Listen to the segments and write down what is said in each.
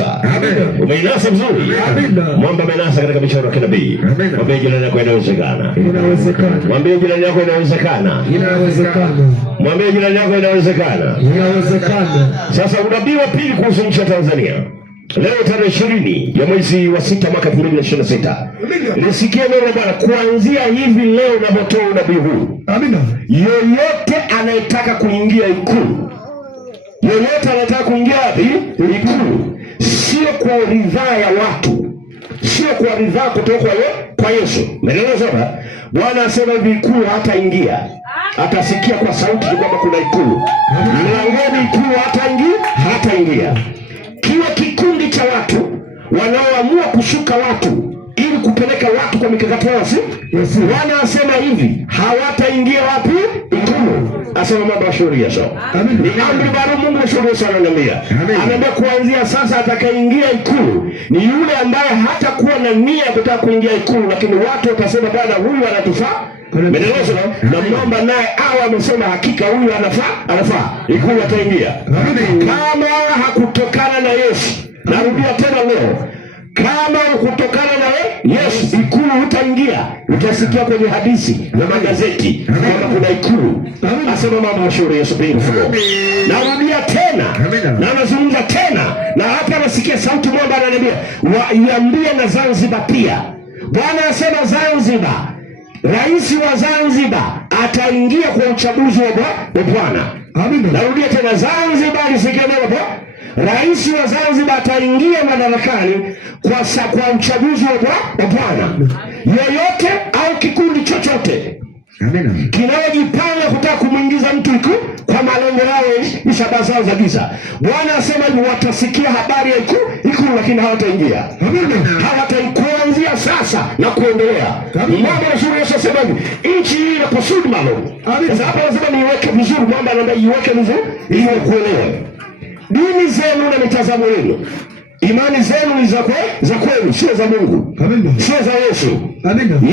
umeinasa. Umeinasa vizuri. Mwamba amenasa katika michoro ya kinabii. Mwambie jirani yako inawezekana. Mwambie jirani yako inawezekana. Mwambie jirani yako inawezekana. Sasa unabii wa pili kuhusu nchi ya Tanzania. Leo tarehe 20 ya mwezi wa 6 mwaka 2026. Nisikie neno la Bwana kuanzia hivi leo ninapotoa unabii huu. Yoyote anayetaka kuingia Ikulu. Yoyote anataka kuingia wapi? Ikulu. Sio kwa ridhaa ya watu. Sio kwa ridhaa kutoka kwa Yesu. Umeelewa sasa? Bwana asema hivi, Ikulu hataingia. Atasikia kwa sauti kwamba kuna Ikulu. Mlangoni Ikulu hataingia. Kiwa kikundi cha watu wanaoamua kushuka watu ili kupeleka watu kwa mikakati yao, Bwana asema hivi, hawataingia wapi? Ikulu. Asema mambo ya sheria sawa. Ni amri bado Mungu sheria sana ananiambia. Anaambia kuanzia sasa atakayeingia Ikulu ni yule ambaye hatakuwa na nia ya kutaka kuingia Ikulu, lakini watu watasema bwana huyu anatufaa. Menelezo na mwamba naye amesema hakika huyu anafaa. Ikulu ataingia. Kama hakutokana na Yesu, narudia tena leo, kama ukutokana na Yesu, Ikulu utaingia. Utasikia kwenye hadithi na magazeti kwamba kuna Ikulu. Asema mambo ya shauri Yesu bingu. Narudia tena. Na nazungumza tena. Na hapa nasikia sauti mwamba ananiambia, iambie na Zanzibar pia. Bwana asema Zanzibar, rais wa Zanzibar ataingia kwa uchaguzi wa Bwana. Narudia tena, Zanzibar nisikie neno. Rais wa Zanzibar ataingia madarakani kwa uchaguzi wa Bwana. Yoyote au kikundi chochote kinayojipanga kutaka kumuingiza mtu kwa malengo yao ni shabaha zao za giza, Bwana asema hivi, watasikia habari ya Ikulu lakini hawataingia. Hawataikuanzia sasa na kuendelea. Mambo ya shule Yesu asema hivi, nchi hii ina kusudi maalum. Sasa hapa lazima niweke vizuri, mambo anaambia iweke vizuri ili kuelewa. Dini zenu na mitazamo yenu, imani zenu ni za kwenu, sio za Mungu. Sio za Yesu.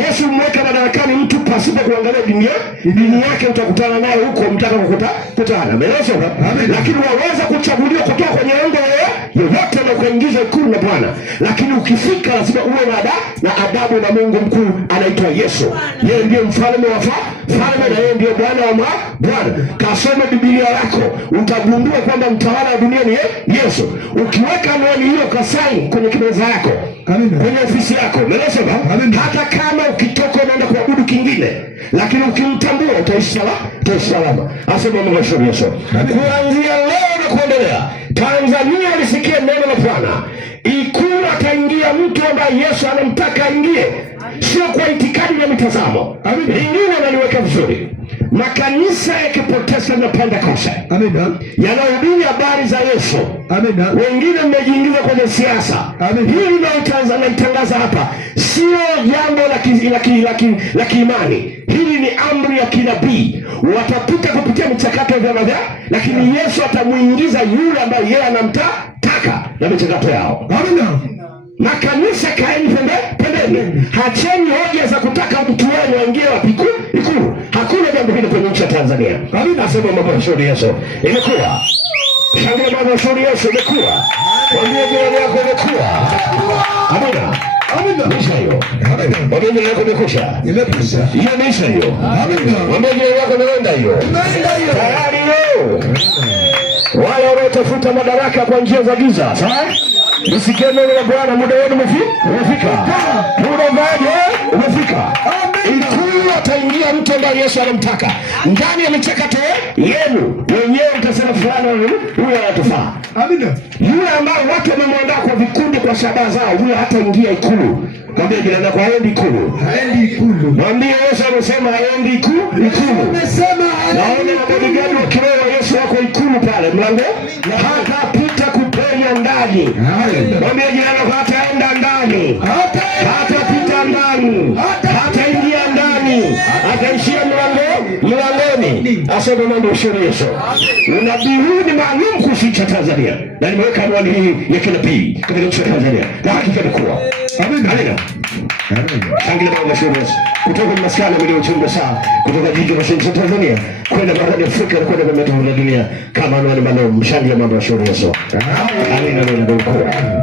Yesu mweka madarakani mtu pasipo kuangalia dini yake, utakutana naye huko mtaka kukutana. Umeelewa? Lakini waweza kuchaguliwa kutoka kwenye engo yoyote na kuingizwa Ikulu na Bwana. Lakini ukifika lazima uwe na adabu na Mungu mkuu anaitwa Yesu. Yeye ndiye mfalme wa falme na yeye ndiye Bwana wa Bwana. Kasome Biblia yako utagundua kwamba mtawala wa dunia ni Yesu. Ukiweka neno hilo kasaini kwenye kimeza yako, kwenye ofisi yako, hata kama ukitoka unaenda kuabudu kingine, lakini ukimtambua utaishi salama. Asema Mungu ashuri Yesu. Kuanzia leo na kuendelea, Tanzania lisikie neno la Bwana. Ikulu ataingia mtu ambaye Yesu anamtaka aingie, sio kwa itikadi na mitazamo. Lingine analiweka vizuri. Makanisa ya Kiprotestanti na Pentecost yanahubiri habari za Yesu. Wengine mmejiingiza kwenye siasa. Hili naitangaza hapa sio jambo la kiimani. Hili ni amri ya kinabii. Watapita kupitia michakato ya vyama vyao, lakini Yesu atamuingiza yule ambaye yeye anamtaka na michakato yao. Makanisa kaeni pembeni. Hacheni hoja za kutaka mtu wenu aingie wapi Ikulu. Hakuna jambo hili kwenye nchi ya Tanzania. Nasema mambo ya shauri Yesu imekuwa. Shangilia mambo ya shauri Yesu imekuwa. Mwambie jirani yako imekuwa. Amina. Misha hiyo. Mwambie jirani yako imekusha. Hiyo misha hiyo. Mwambie jirani yako imeenda hiyo. Tayari hiyo. Wale wanaotafuta madaraka kwa njia za giza, sawa? Nisikie neno la Bwana, muda wenu umefika. Muda umefika. Ikulu ataingia mtu ambaye Yesu anamtaka. Ndani ya michakato yenu wenyewe utasema fulani huyu anatufaa. Yule ambaye watu wamemwandaa kwa vikundi kwa shabaha zao, yule hataingia Ikulu. Mwambie jirani yako haendi Ikulu. Mwambie Yesu amesema haendi Ikulu. Naona mabodigadi wa kiroho Yesu wako Ikulu pale mlango. Hatapita kupenya ndani. Mwambie jirani yako hataenda ndani. Hatapita ndani. Hataingia ndani. Ataishia mlangoni. Asema mambo ya shauri Yesu. Unabii huu ni maalum kuhusu Tanzania. Na nimeweka anwani hii ya kinabii katika nchi ya Tanzania. Na hakika ni kuwa Amina. Shangilia Bwana Mashauri Yesu. Kutoka maskani milioni 20 kutoka jiji la Mashariki Tanzania kwenda barani Afrika na kwenda kwa dunia kama anwani maalum. Shangilia Bwana Mashauri Yesu. Amina.